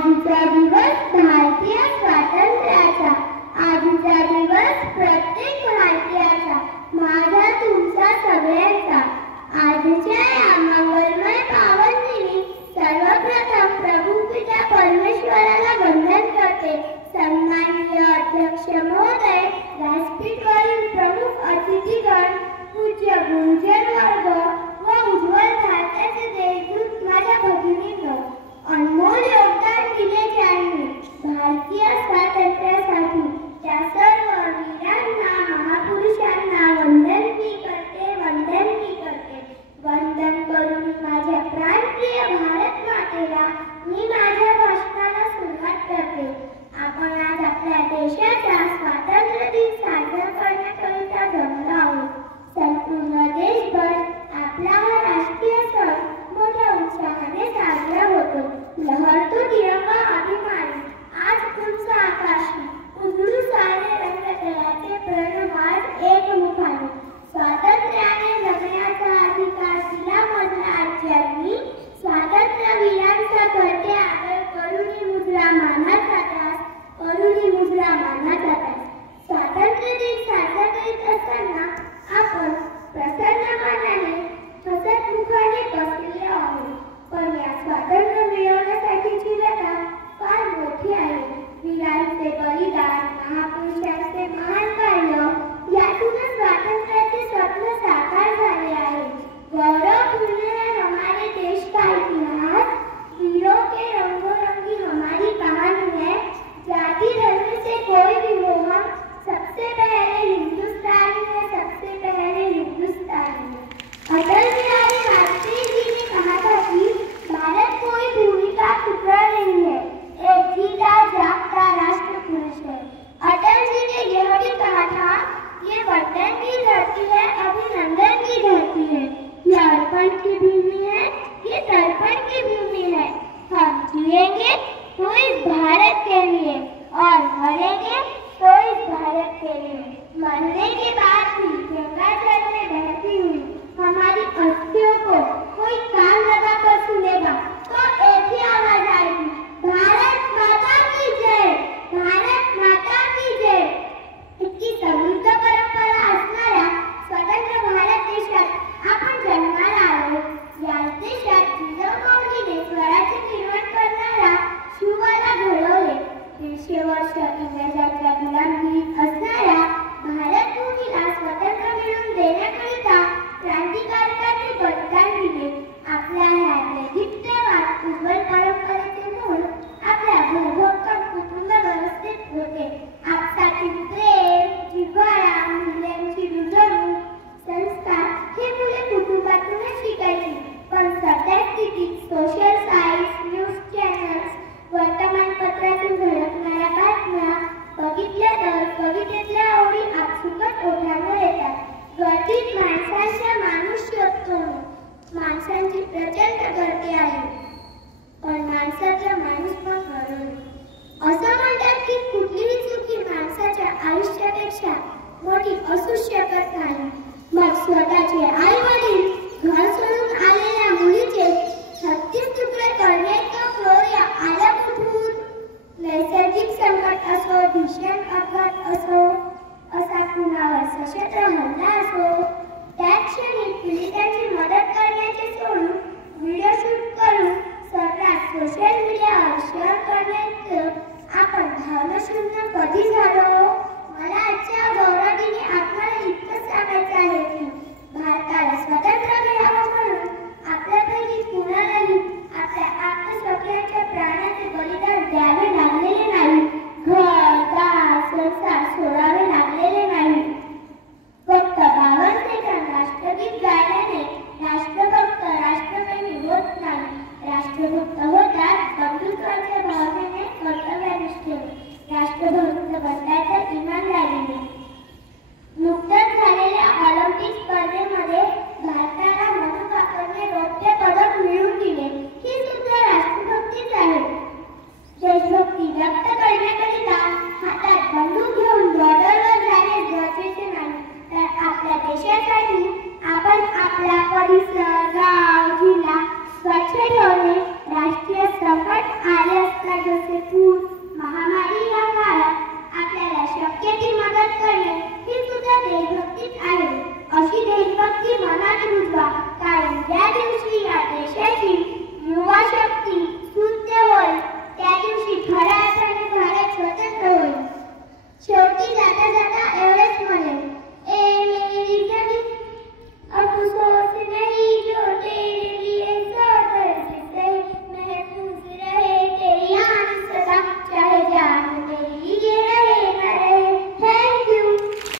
आजचा दिवस भारतीय स्वातंत्र्याचा, आजचा दिवस प्रत्येक भारतीयाचा, माझा तुमचा सगळ्यांचा। आजच्या या मंगलमय पावन दिनी सर्वप्रथम प्रभू पिता परमेश्वराला वंदन करते। सन्माननीय अध्यक्ष महोदय, व्यासपीठावरील प्रमुख अतिथीगण, पूज्य गुरुजन वर्ग व उज्ज्वल भारताचे देशदूत माझ्या भगिनींनो, अनमोल योगदान दिले ज्यांनी भारतीय स्वातंत्र्यासाठी त्या सर्व वीरांना, महापुरुषांना वंदन मी करते, वंदन मी करते। वंदन करून माझ्या प्राणप्रिय भारत मातेला मी माझ्या भाषणाला सुरुवात करते। आपण आज आपल्या देशाचा स्वातंत्र्य दिन साजरा करण्याकरिता जमलो आहोत। संपूर्ण देशभर आपला हा राष्ट्रीय सण मोठ्या उत्साहाने साजरा होतो। लहरतो तिरंगा अभिमानी आज उंच आकाशी, उजळू सारे रंग तयाचे प्रणवाद एकमुखाने। स्वातंत्र्याने जगण्याचा अधिकार दिला मधला राज्यांनी, स्वातंत्र्यवीरांचा करते आदर करुणी मुजरा मानाचा तास, करुणी मुजरा मानाचा तास। स्वातंत्र्य दिन साजरा करीत असताना आपण प्रसन्न मनाने, हसत मुखाने बसलेले आहोत, पण या स्वातंत्र्य मिळवण्यासाठीची लढा फार मोठी आहे। वीरांचे बलिदान, महापुरुषांचे महान कार्य यातूनच स्वातंत्र्याचे स्वप्न साकार झाले आहे। गौरवपूर्ण है हमारे देश का इतिहास, वीरों के रंगोरंगी हमारी कहानी है। जाति धर्म से कोई भी हो, हम सबसे पहले हिंदुस्तानी है, सबसे पहले हिंदुस्तानी है। अटल बिहारी वाजपेयी जी ने कहा था कि भारत कोई भूमि का टुकड़ा नहीं है, एक जीता जागता राष्ट्र पुरुष है। अटल जी ने यह भी कहा था, ये वतन की धरती है, अभिनंदन की धरती है, ये अर्पण की भूमि है, ये तर्पण की भूमि है। हम जिएंगे तो इस भारत के लिए और मरेंगे तो इस भारत के लिए। मरने के बाद भी गंगा जल में बहती हुई हमारी अस्थियों को कोई कान लगाकर सुनेगा तो एक ही आवाज आएगी, भारत माता की जय, भारत माता की जय। इतकी समृद्ध परंपरा असणाऱ्या स्वतंत्र भारत देशात आपण जन्माला आलो। याच देशात जिजाऊ स्वराज्य निर्माण करणारा शिवबाला घडवले। 150 वर्ष इंग्रजांच्या गुलामीत असणाऱ्या भारत भूमीला स्वतंत्र मिळवून देण्याकरिता क्रांतिकारकांनी बलिदान दिले। आपल्या ह्या दैदिप्यमान उज्ज्वल परंपरेचे मूळ आपल्या भरभक्कम कुटुंब व्यवस्थेत होते। आपसातील प्रेम, जिव्हाळा, मूल्यांची रुजवणूक, संस्कार हे मुले कुटुंबातूनच शिकायची। पण सध्या स्थितीत सोशल साइट्स, न्यूज चॅनल्स, वर्तमानपत्रातून झळकणाऱ्या बातम्या बघितल्या तर कवितेतल्या ओळी आपसुकच ओठांवर येतात। गर्दीत माणसांच्या माणूस शोधतो, माणसांची प्रचंड गर्दी आहे, पण माणसाचा माणूस पण हरवला। असं म्हणतात की कुठलीही चूक ही माणसाच्या आयुष्यापेक्षा मोठी असू शकत नाही। मग स्वतःचे आई वडील, घर सोडून आलेल्या मुलीचे 36 तुकडे करण्याचा क्रोर्या आल्या कुठून? नैसर्गिक संकट असो, भीषण अपघात असो, असा कुणावर सशस्त्र हल्ला असो, त्या क्षणी पीडितांची मदत करण्याचे सोडून व्हिडिओ शूट करून सर्रास सोशल मीडियावर शेअर करण्याचं आपण भावनाशून्य कधी झालो? मला आजच्या